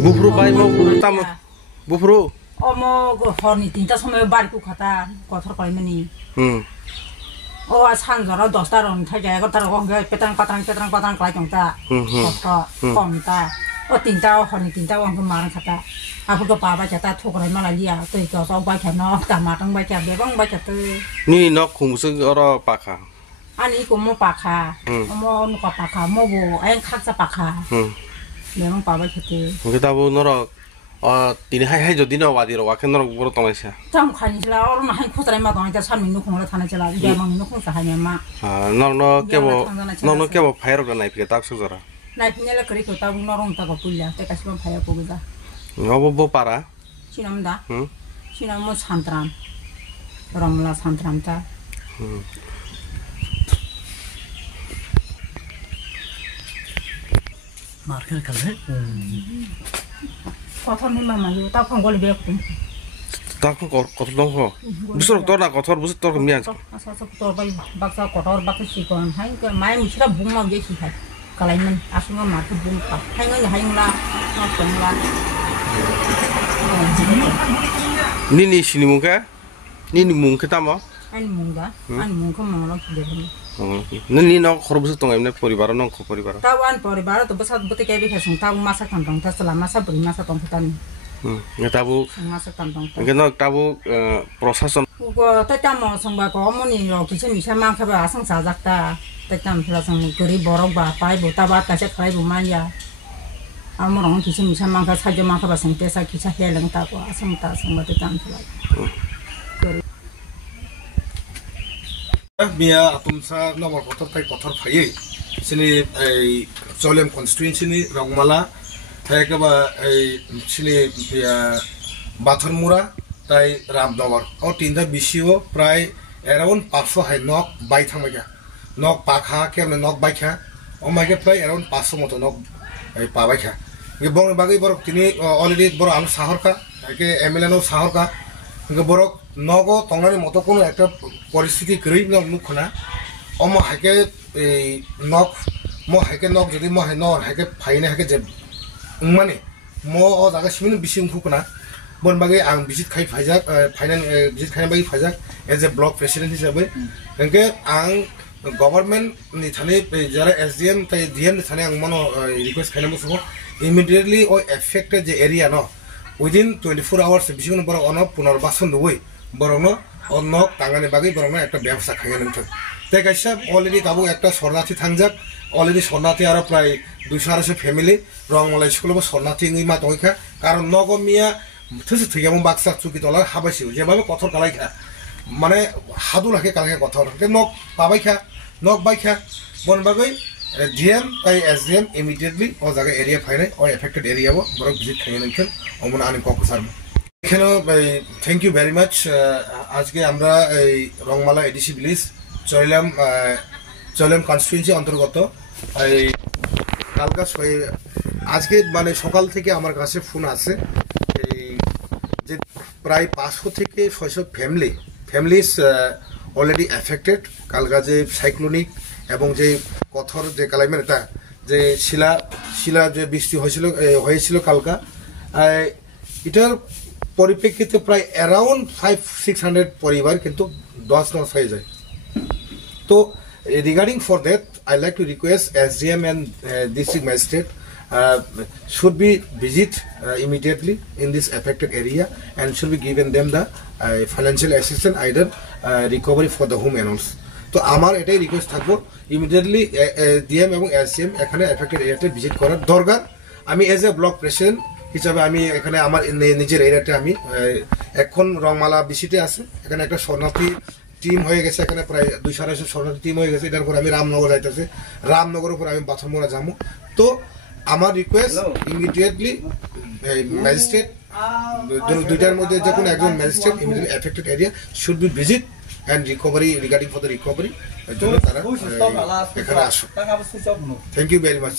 Bufru pai mau bufru tamu bufru. Mau gue horny tinta sama bariku kata kotor kali ini. Oh asan zara 10 tahun saja ya kotor kong gue petang kelai jongta. Kotor konta. Oh tinta horny tinta wong kemarin kata. Aku ke papa jata tuh kalau malah dia tuh itu soal baca no tamatang baca bebang baca tuh. Ni nok khusus orang pakha. Ani aku mau pakha. Mau nuka pakha mau bu ayang kaksa pakha. Memang papa gitu. Kita bu norok, ini hai jadi no wadiro, wakin norok buru tong isya. Jam kani sila orang nahan kuterai mah tong aja san minu kong tanah sila, dia mang minu kong sahanya mah. Nok kebo fire kan naik kita aksu zara. Naik punya le keri kita bu norong tak kepulia, tak kasih bang fire bu kita. Ngobo bu para? Sinam dah. Sinam mau santran, orang mula santran ta. Marker kalau kotor ni mama yo, tak kong boleh beku. Tak kotor dong ho. Busur kotor nak kotor busur kotor kemian. Asal kotor bayi, baksa kotor baksa sikon. Hai ke main mesti bung mau jadi sih. Kalau ini asal mah tu bung pak. Hai lah, macam lah. Ni sini muka? Ni muka tamo? Ani muka mau lagi deh. Ni nok korupsi tong emne poribaran nok poribaran. Tawan poribaran tu besar betul kayak biasa. Tahu masak kantong, tas selama masa beri masa tong hutan. Tahu. Masak kantong. Kita tahu proses. Gua tetap mau sangba kau mau ni lo kisah misal mangsa berasang sajak ta. Tetap misal sang geri borok bapai buta bat kasih kali rumahnya. Amo orang kisah misal mangsa saja mangsa berasang desa kisah helang ta gua asang ta sangba tetap misal. Mia atumsa nomor kotor tai kotor phai sini ai Cholem constituency ni Rongmala tai ka ba ai sini ya Bathormura tai Ramnawar o tinda bisio prai around 500 hai nok bai thamaga nok pakha ke nok bai kha o mage prai around 500 moto nok ai pa bai kha ge bong bagai borok tini already bor al shahar ka ke MLA no shahar ka ge borok নগো তংনানি মতো কোনো একটা পরিস্থিতি করেই মুখনা অম হাইকে knock ম হাইকে knock যদি ম হাই নর হাইকে ফাইনে হাইকে যে মানে ম অ জায়গা সিমিন বিসি মুখনা বন বাগে আং ভিজিট খাই ফাইজাক ফাইনাল ভিজিট খাই বাগি ফাইজাক এজ এ ব্লক প্রেসিডেন্ট হিসাবে এনকে আং গভর্নমেন্ট নি থানে যারা SDM তাই DM নি থানে আং মনো রিকোয়েস্ট খাইনা মুসবো ইমিডিয়েটলি ও এফেক্টেড যে এরিয়া ন উইদিন 24 আওয়ার্স বিসিগুন বড় অন পুনর্বাসন দই বরংনো অন্নক টাঙ্গানি বাগি বরংনো একটা ব্যবসা খাইয়া নথ তাই কাইসা অলরেডি তাবু একটা শরণার্থী থাকজাক অলরেডি শরণার্থী আর প্রায় 200 ফ্যামিলি রংমালা স্কুল শরণার্থী মা তৈখা কারণ নগমিয়া থুসু থুইয়াম বাক্সা চুকি তলার হাবাইছি যেভাবে কথর কালাইখা মানে হাদু লাখে কালাইখা কথর নক পাবাইখা নক বাইখা বন বাগৈ DM তাই SDM ইমিডিয়েটলি ও জায়গা এরিয়া ফাইনে ও এফেক্টেড এরিয়া বড় ভিজিট খাইয়া নথ অমন আনি ককসার এখানে থ্যাংক ইউ ভেরি মাচ আজকে আমরা এই রংমালা এডিসি ভিলেজ চলেম কনস্টিটুয়েন্সি অন্তর্গত এই কালকা আজকে মানে সকাল থেকে আমার কাছে ফোন আছে এই যে প্রায় 500 থেকে 600 ফ্যামিলিজ অলরেডি এফেক্টেড কালকা যে সাইক্লোনিক এবং যে কথর যে ক্লাইমেট এটা যে শিলা যে বৃষ্টি হয়েছিল কালকা এটার পরিপ্রেক্ষিতে প্রায় অ্যারাউন্ড 500-600 পরিবার কিন্তু 10 নষ্ট হয়ে যায় তো regarding for that I like to request SDM and district magistrate should be visit immediately in this affected area and should be given them the financial assistance either recovery for the home owners তো আমার এটাই request থাকবো immediately DM এবং SDM এখানে affected এরিয়াতে visit করার দরকার আমি এজ এ ব্লক প্রেসিডেন্ট হিসাবে আমি এখানে আমার নিজের এরিয়াতে আমি এখন রংমালা বিসিতে আছে এখানে একটা শরণার্থী টিম হয়ে গেছে এখানে প্রায় 250 শরণার্থী টিম হয়ে গেছে এটার পর আমি রামনগর যাইতেছে রামনগরের পর আমি পাথরমোড়া যাবো তো আমার রিকোয়েস্ট ইমিডিয়েটলি ম্যাজিস্ট্রেট দুইটার মধ্যে যে কোনো একজন magistrate immediately affected area should be visit and recovery regarding for the recovery এর জন্য তারা এখানে আসুন থ্যাংক ইউ ভেরি মাচ